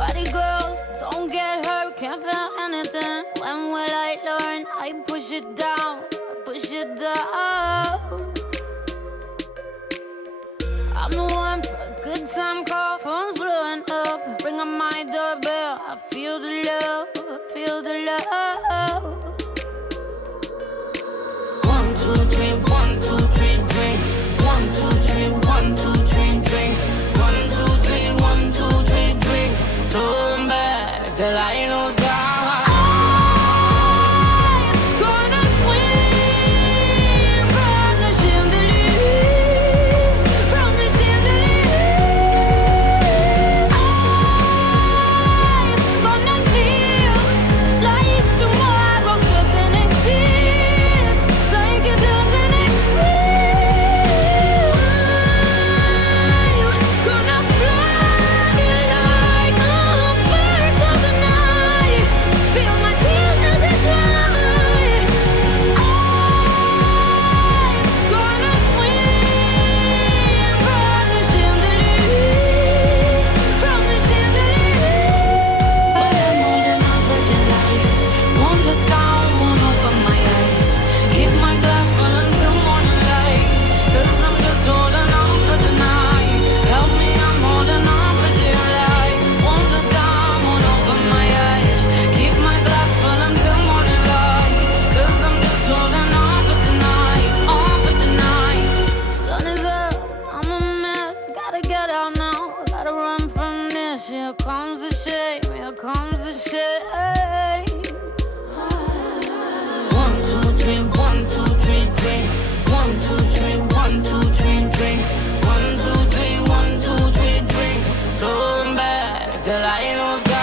Party girls, don't get hurt, can't feel anything. When will I learn? I push it down, push it down. I'm the one for a good time call, phone's blowing up. Ring on my doorbell, I feel the love, feel the love. 1, 2, 3, 1, 2, 3, drink. 1, 2, 3, 1, 2, 3, drink. 1, 2, 3, 1, 2, 3, drink. Turn back till I lose God. Here comes the shame, here comes the shame. 1, 2, 3, 1, 2, 3, drink. 1, 2, 3, 1, 2, 3, drink. 1, 2, 3, 1, 2, 3, drink. Turn back till I lose God.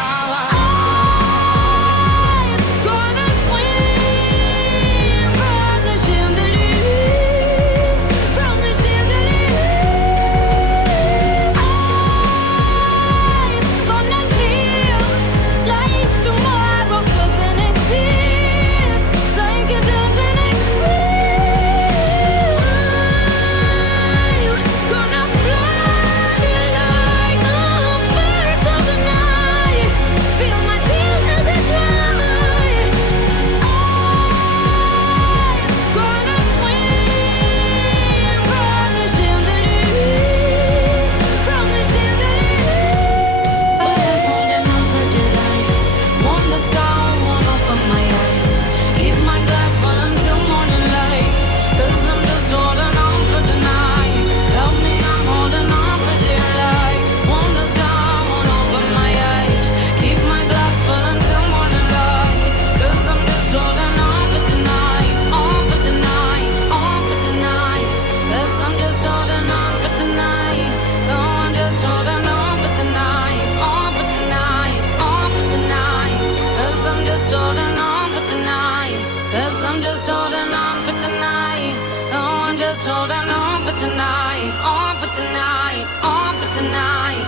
Holding on for tonight, on for tonight, on for tonight.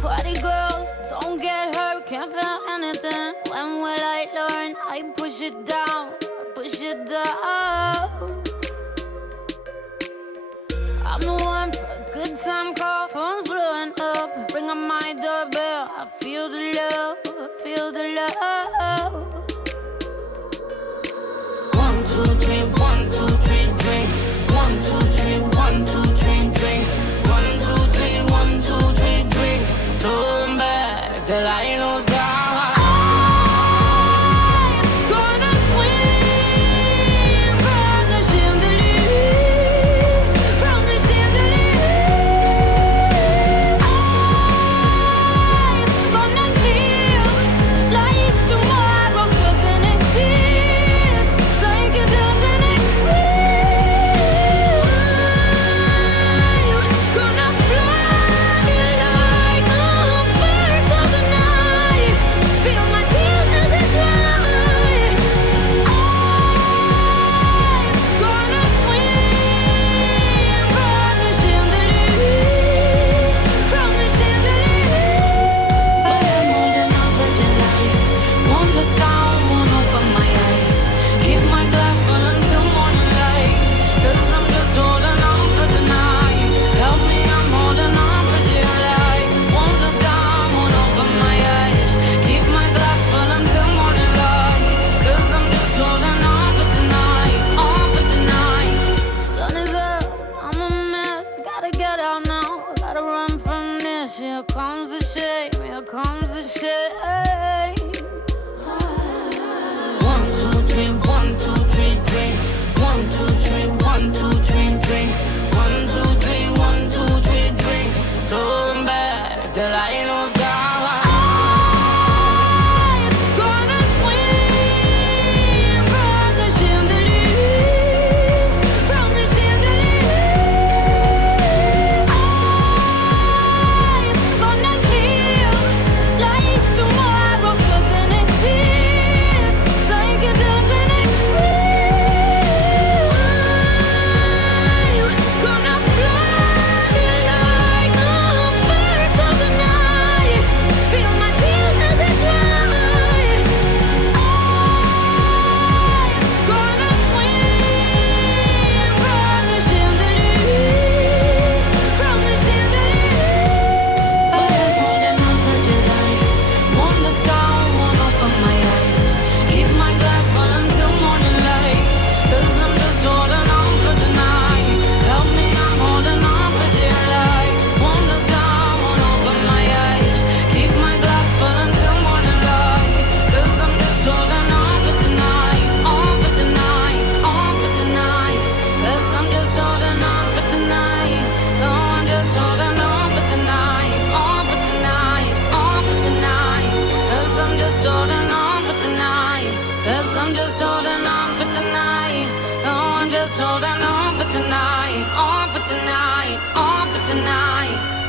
Party girls, don't get hurt, can't feel anything. When will I learn? I push it down, push it down. I'm the one for a good time call, phone's blowing up. Ring on my doorbell, I feel the love, feel the love. 1, 2, 3, 1, 2, 3, drink. 1, 2, 3, 1, 2, 3, drink. 1, 2, 3, 1, 2, 3, drink. Turn back till I lose God. Tomorrow Cause I'm just holding on for tonight. Oh, I'm just holding on for tonight. On for tonight. On for tonight.